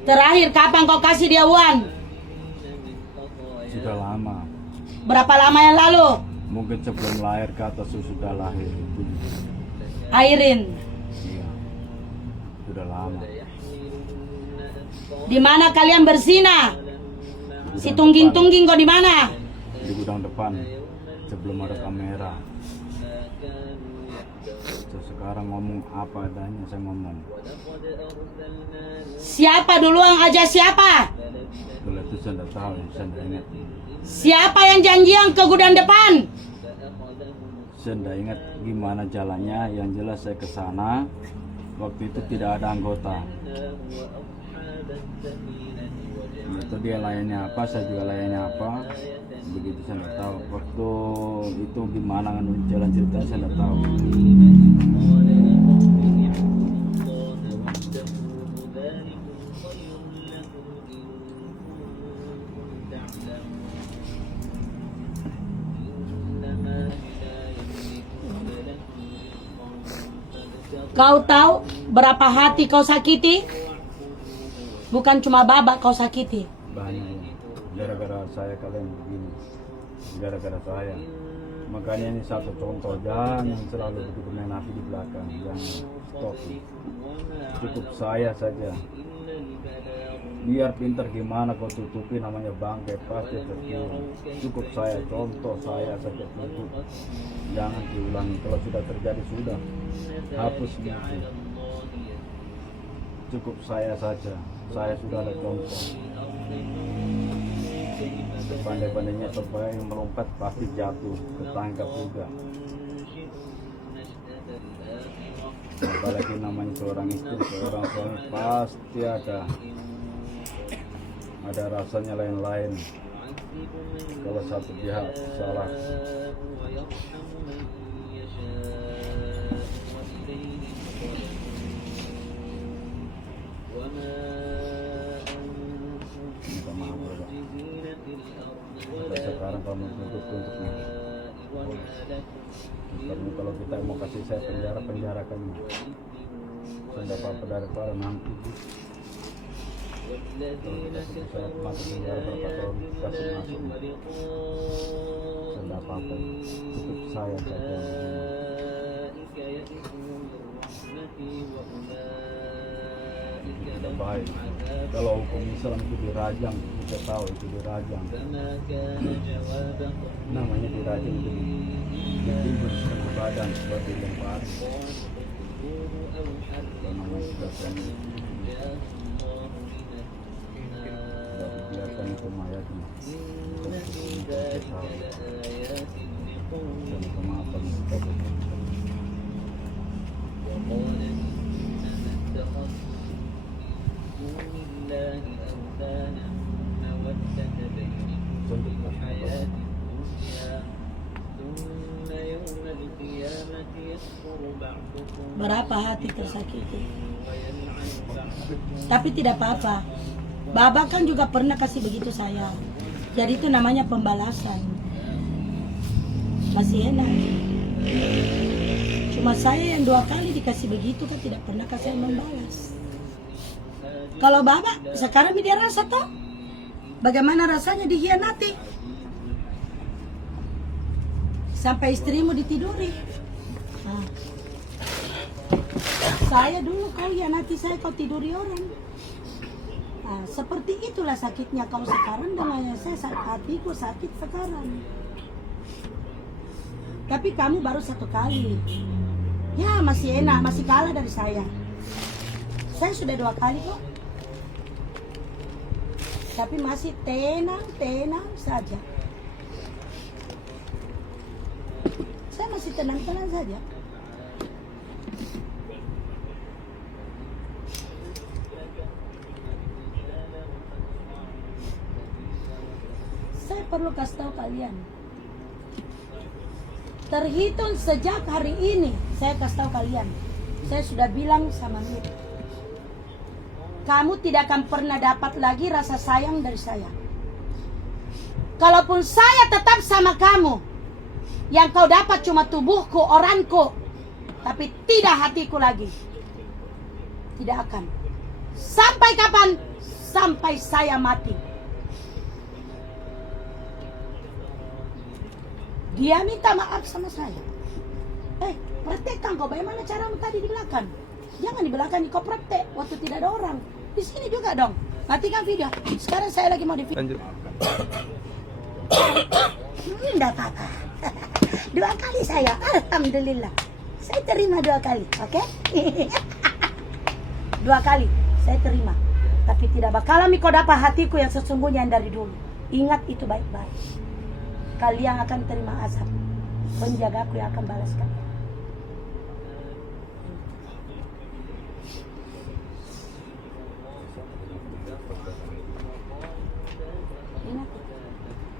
Terakhir kapan kau kasih dia uang? Sudah lama. Berapa lama yang lalu? Mungkin sebelum lahir ke atau sudah lahir itu. Airin. Iya. Sudah lama. Di mana kalian berzina? Si tungging-tungging kau di mana? Di gudang depan. Sebelum ada kamera. Sekarang ngomong apa adanya saya ngomong. Siapa duluan aja siapa? Kalau itu saya tidak tahu, saya tidak ingat. Siapa yang janjian ke gudang depan? Saya tidak ingat gimana jalannya. Yang jelas saya ke sana. Waktu itu tidak ada anggota. Itu dia layannya apa, saya juga layannya apa. Begitu saya tidak tahu. Waktu itu gimana jalan cerita saya tidak tahu. Kau tahu berapa hati kau sakiti? Bukan cuma babak kau sakiti. Banyak. Gara-gara saya kalian begini. Gara-gara saya. Makanya ini satu contoh, jangan selalu begitu main api di belakang. Jangan stop. Cukup saya saja. Biar pintar gimana kau tutupi namanya bangkai pasti terkirim. Cukup saya, contoh saya saja tutup. Jangan diulangi. Kalau sudah terjadi sudah hapus gitu. Cukup saya saja. Saya sudah ada contoh. Pandai-pandainya supaya yang melompat pasti jatuh, ketangkap juga. Apalagi namanya seorang istri, seorang suami pasti ada rasanya lain-lain. Kalau satu pihak salah. Minta maaf Bapak. Sampai sekarang kamu tutup untuknya. Karena kalau kita mau kasih saya penjarakan. Saya tidak apa-apa daripada nanti. Kalau kita kasih saya masuk penjara berapa tahun kasih masuk. Saya tidak apa-apa. Cukup saya saja. Tidak baik. Kalau hukum Islam itu dirajang, kita tahu itu dirajang. Namanya dirajang itu ditimbun setengah badan seperti lempar. Namanya sudah suami. Biarkan itu mayatnya. Dan kemaafan kita Berapa hati tersakiti. Tapi tidak apa-apa. Baba kan juga pernah kasih begitu saya. Jadi itu namanya pembalasan. Masih enak. Cuma saya yang 2 kali dikasih begitu kan tidak pernah kasih membalas. Kalau Baba sekarang dia rasa toh bagaimana rasanya dikhianati. Sampai istrimu ditiduri. Nah. Saya dulu kau hianati saya, kau tiduri orang. Nah, seperti itulah sakitnya kau sekarang dengan saya, hatiku sakit sekarang. Tapi kamu baru 1 kali. Ya masih enak, masih kalah dari saya. Saya sudah 2 kali kok. Tapi masih tenang saja. Saya masih tenang-tenang saja. Saya perlu kasih tahu kalian. Terhitung sejak hari ini, saya kasih tahu kalian. Saya sudah bilang sama Mir, kamu tidak akan pernah dapat lagi rasa sayang dari saya. Kalaupun saya tetap sama kamu, yang kau dapat cuma tubuhku, orangku, tapi tidak hatiku lagi. Tidak akan. Sampai kapan? sampai saya mati. Dia minta maaf sama saya. Praktekkan kau bagaimana caramu tadi di belakang. Jangan di belakang, kau praktek waktu tidak ada orang. Di sini juga dong. Matikan video. Sekarang saya lagi mau di video. Lanjut. Enggak apa-apa. 2 kali saya, alhamdulillah. Saya terima 2 kali, oke? 2 kali saya terima. Tapi tidak bakalan kau dapat hatiku yang sesungguhnya yang dari dulu. Ingat itu baik-baik. Kalian akan terima azab. Penjagaku yang akan balaskan.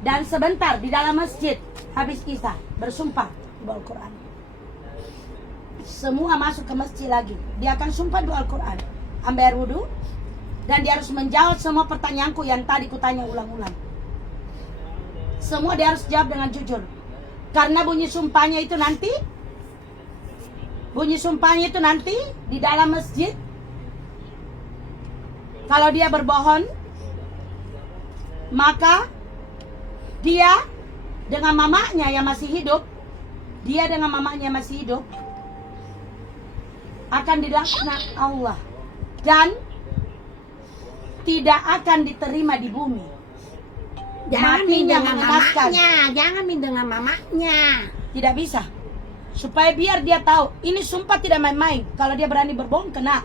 Dan sebentar di dalam masjid habis kisah bersumpah di bawah Al-Quran. Semua masuk ke masjid lagi. Dia akan sumpah di bawah Al-Quran. Ambil air wudhu. Dan dia harus menjawab semua pertanyaanku yang tadi kutanya ulang-ulang. Semua dia harus jawab dengan jujur. Karena bunyi sumpahnya itu nanti di dalam masjid. Kalau dia berbohong, maka dia dengan mamanya yang masih hidup, akan dilaknat Allah dan tidak akan diterima di bumi. Jangan Matinya dengan mengenaskan. mamanya, jangan dengan mamanya. Tidak bisa. Supaya biar dia tahu, ini sumpah tidak main-main. Kalau dia berani berbohong, kena.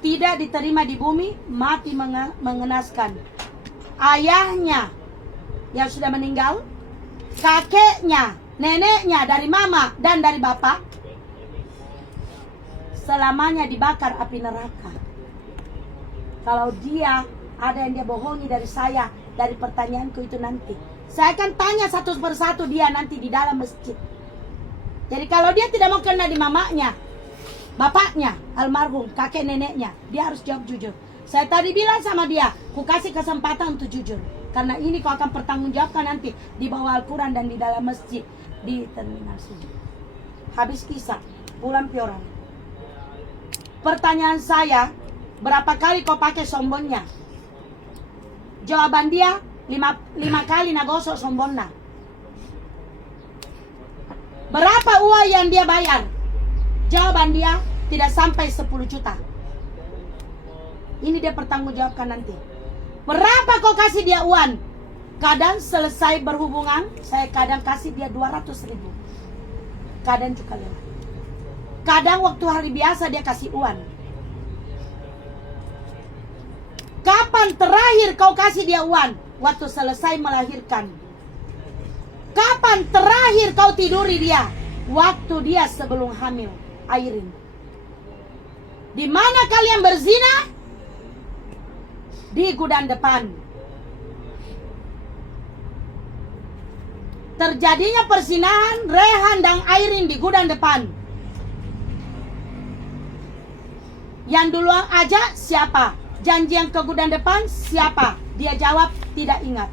Tidak diterima di bumi, mati mengenaskan. Ayahnya yang sudah meninggal, kakeknya, neneknya dari mama dan dari bapak, selamanya dibakar api neraka. Kalau dia ada yang dia bohongi dari saya, dari pertanyaanku itu nanti, saya akan tanya satu persatu dia nanti di dalam masjid. Jadi kalau dia tidak mau kena di mamanya, bapaknya, almarhum, kakek neneknya, dia harus jawab jujur. Saya tadi bilang sama dia, ku kasih kesempatan untuk jujur. Karena ini kau akan pertanggungjawabkan nanti di bawah Al-Quran dan di dalam masjid di terminal sini. Habis kisah, pulang piorang. Pertanyaan saya, berapa kali kau pakai sombongnya? Jawaban dia, 5 kali nagosok sombongnya. Berapa uang yang dia bayar? Jawaban dia, tidak sampai 10 juta. Ini dia pertanggungjawabkan nanti. Berapa kau kasih dia uang? Kadang selesai berhubungan, saya kadang kasih dia 200 ribu. Kadang juga lewat. Kadang waktu hari biasa dia kasih uang. Kapan terakhir kau kasih dia uang? Waktu selesai melahirkan. Kapan terakhir kau tiduri dia? Waktu dia sebelum hamil. Airin. Di mana kalian berzina? Di gudang depan. Terjadinya persinahan Rehan dan Airin di gudang depan. Yang duluan aja siapa? Janji yang ke gudang depan siapa? Dia jawab tidak ingat.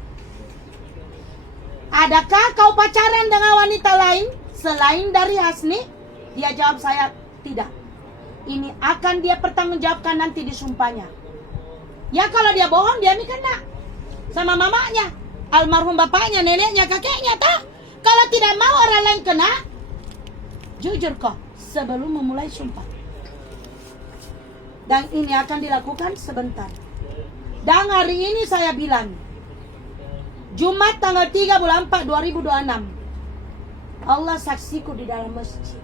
Adakah kau pacaran dengan wanita lain selain dari Hasni? Dia jawab saya tidak. Ini akan dia pertanggungjawabkan nanti di sumpahnya. Ya kalau dia bohong dia kena sama mamanya, almarhum bapaknya, neneknya, kakeknya tak. Kalau tidak mau orang lain kena, jujur kok sebelum memulai sumpah. Dan ini akan dilakukan sebentar. Dan hari ini saya bilang, Jumat tanggal 3 bulan 4 2026, Allah saksiku di dalam masjid.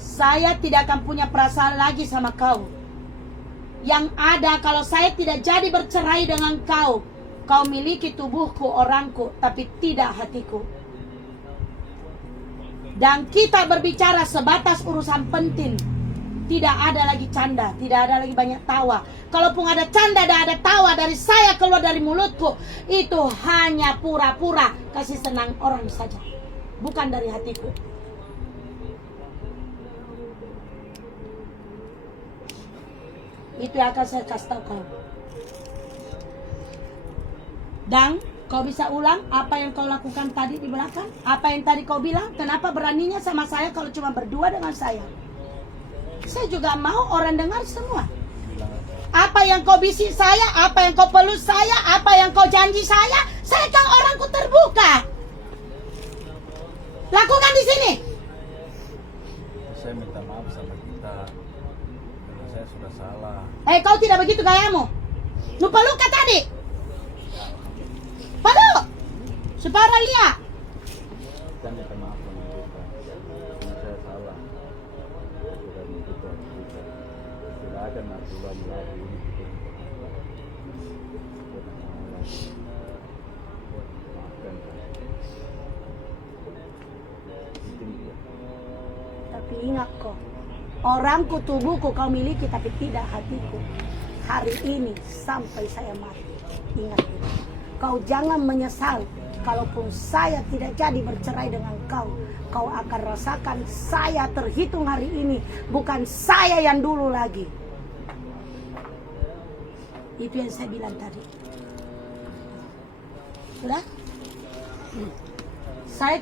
Saya tidak akan punya perasaan lagi sama kau. Yang ada kalau saya tidak jadi bercerai dengan kau, kau miliki tubuhku, orangku, tapi tidak hatiku. Dan kita berbicara sebatas urusan penting. Tidak ada lagi canda, tidak ada lagi banyak tawa. Kalaupun ada canda dan ada tawa dari saya keluar dari mulutku, itu hanya pura-pura kasih senang orang saja, bukan dari hatiku. Itu yang akan saya kasih tahu kau. Dan kau bisa ulang apa yang kau lakukan tadi di belakang? Apa yang tadi kau bilang? Kenapa beraninya sama saya kalau cuma berdua dengan saya? Saya juga mau orang dengar semua. Bilang aja. Apa yang kau bisik saya, apa yang kau peluk saya, apa yang kau janji saya kan orangku terbuka. Lakukan di sini. Saya minta maaf sama kita karena saya sudah salah. Kau tidak begitu gayamu. Lupa luka tadi. Peluk. Supaya orang lihat. Saya minta maaf sama kita karena saya salah. Sudah menutup kita. Tidak akan aku ulangi lagi ini. Maafkan saya. Mungkin dia. Tapi ingat kok, orangku tubuhku kau miliki tapi tidak hatiku. Hari ini sampai saya mati. Ingat itu. Kau jangan menyesal. Kalaupun saya tidak jadi bercerai dengan kau, kau akan rasakan saya terhitung hari ini, bukan saya yang dulu lagi. Itu yang saya bilang tadi. Sudah? Saya